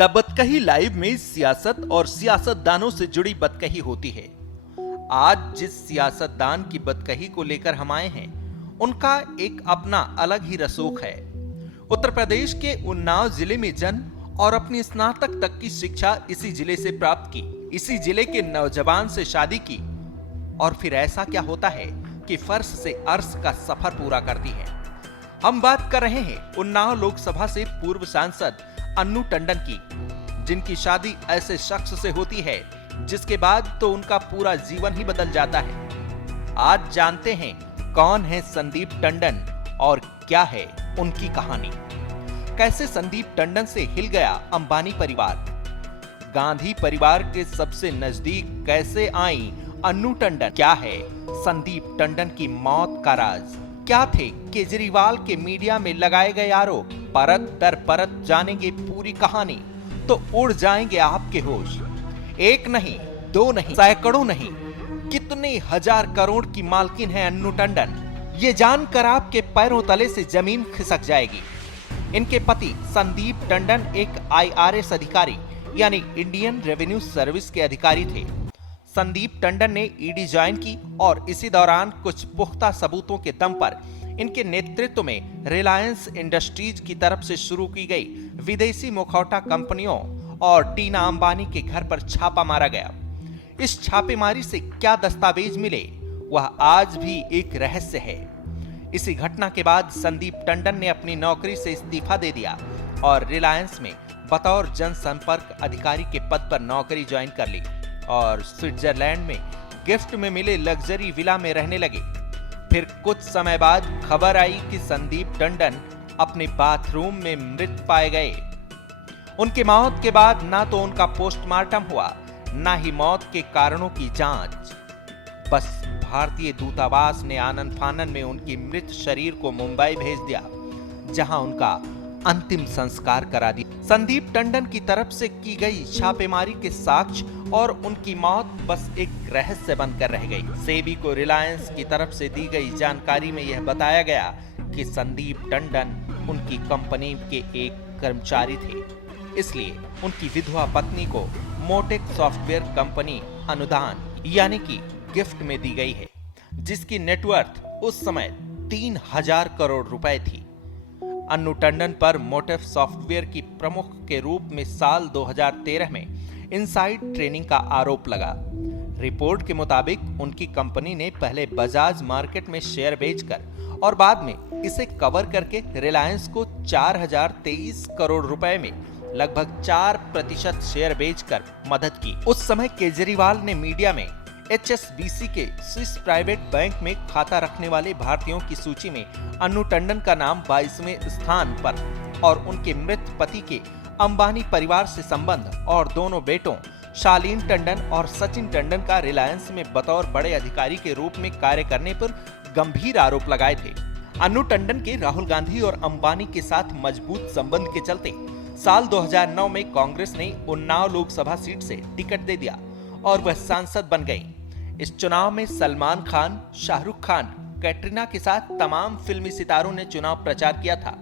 The बतकही live में सियासत और सियासतदानों से जुड़ी बतकही होती है। आज जिस सियासतदान की बतकही को लेकर हम आए हैं, उनका एक अपना अलग ही रसूख है। उत्तर प्रदेश के उन्नाव जिले में जन्म और अपनी स्नातक तक की शिक्षा इसी जिले से प्राप्त की। इसी जिले के नौजवान से शादी की और फिर ऐसा क्या होता है कि फर्श से अर्श का सफर पूरा करती है। हम बात कर रहे हैं उन्नाव लोकसभा से पूर्व सांसद अन्नू टंडन की, जिनकी शादी ऐसे शख्स से होती है जिसके बाद तो उनका पूरा जीवन ही बदल जाता है। आज जानते हैं कौन है संदीप टंडन और क्या है उनकी कहानी। कैसे संदीप टंडन से हिल गया अंबानी परिवार, गांधी परिवार के सबसे नजदीक कैसे आई अन्नू टंडन, क्या है संदीप टंडन की मौत का राज, क्या थे केजरीवाल के मीडिया में लगाए गए आरोप। परत दर परत जानेंगे पूरी कहानी तो उड़ जाएंगे आपके होश। एक नहीं, दो नहीं, सैकड़ों नहीं, कितने हजार करोड़ की मालकिन है अन्नू टंडन, ये जानकर आपके पैरों तले से जमीन खिसक जाएगी। इनके पति संदीप टंडन एक IRS अधिकारी यानी इंडियन रेवेन्यू सर्विस के अधिकारी थे। संदीप टंडन ने ED ज्वाइन की और इसी दौरान कुछ पुख्ता सबूतों के दम पर इनके नेतृत्व में रिलायंस इंडस्ट्रीज की तरफ से शुरू की गई विदेशी मुखौटा कंपनियों और टीना अंबानी के घर पर छापा मारा गया। इस छापेमारी से क्या दस्तावेज मिले, वह आज भी एक रहस्य है। इसी घटना के बाद संदीप टंडन ने अपनी नौकरी से इस्तीफा दे दिया और रिलायंस में बतौर जनसंपर्क अधिकारी के पद पर नौकरी ज्वाइन कर ली और स्विट्जरलैंड में गिफ्ट में मिले लग्जरी विला में रहने लगे। फिर कुछ समय बाद खबर आई कि संदीप टंडन अपने बाथरूम में मृत पाए गए। उनकी मौत के बाद ना तो उनका पोस्टमार्टम हुआ, ना ही मौत के कारणों की जांच। बस भारतीय दूतावास ने आनन फानन में उनकी मृत शरीर को मुंबई भेज दिया, जहां उनका अंतिम संस्कार करा दिया। संदीप टंडन की तरफ से की गई छापेमारी के साक्ष्य और उनकी मौत बस एक रहस्य बनकर रह गई। सेबी को रिलायंस की तरफ से दी गई जानकारी में यह बताया गया कि संदीप टंडन उनकी कंपनी के एक कर्मचारी थे, इसलिए उनकी विधवा पत्नी को मोटेक सॉफ्टवेयर कंपनी अनुदान यानी कि गिफ्ट में दी गई है, जिसकी नेटवर्थ उस समय 3000 करोड़ रुपए थी। अन्नू टंडन पर मोटेक सॉफ्टवेयर की प्रमुख के रूप में साल 2013 में इनसाइड ट्रेनिंग का आरोप लगा। रिपोर्ट के मुताबिक उनकी कंपनी ने पहले बजाज मार्केट में शेयर बेचकर और बाद में इसे कवर करके रिलायंस को 4023 करोड़ रुपए में लगभग 4% शेयर बेचकर मदद की। उस समय केजरीवाल ने मीडिया में HSBC के स्विस प्राइवेट बैंक में खाता रखने वाले भारतीयों की सूची में अन्नू टंडन का नाम 22वें स्थान पर और उनके मृत पति के अंबानी परिवार से संबंध और दोनों बेटों शालीन टंडन और सचिन टंडन का रिलायंस में बतौर बड़े अधिकारी के रूप में कार्य करने पर गंभीर आरोप लगाए थे। अन्नू टंडन के राहुल गांधी और अंबानी के साथ मजबूत संबंध के चलते साल 2009 में कांग्रेस ने उन्नाव लोकसभा सीट से टिकट दे दिया और वह सांसद बन गई। इस चुनाव में सलमान खान, शाहरुख खान, कैटरीना के साथ तमाम फिल्मी सितारों ने चुनाव प्रचार किया था।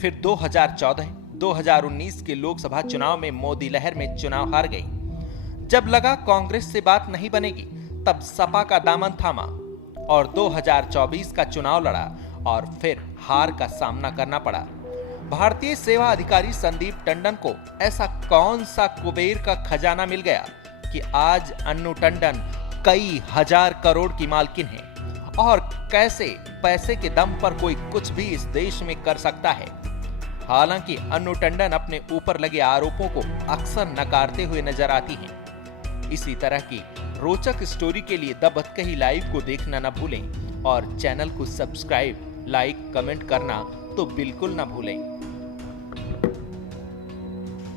फिर 2014, 2019 के लोकसभा चुनाव में मोदी लहर में चुनाव हार गई। जब लगा कांग्रेस से बात नहीं बनेगी, तब सपा का दामन थामा और 2024 का चुनाव लड़ा और फिर हार का सामना करना पड़ा। भारतीय सेवा अधिकारी संदीप टंडन को ऐसा कौन सा कुबेर का खजाना मिल गया कि आज अन्नू टंडन कई हजार करोड़ की मालकिन है, और कैसे पैसे के दम पर कोई कुछ भी इस देश में कर सकता है। हालांकि अन्नू टंडन अपने ऊपर लगे आरोपों को अक्सर नकारते हुए नजर आती हैं। इसी तरह की रोचक स्टोरी के लिए द बतकही लाइव को देखना न भूलें और चैनल को सब्सक्राइब, लाइक, कमेंट करना तो बिल्कुल न भूलें।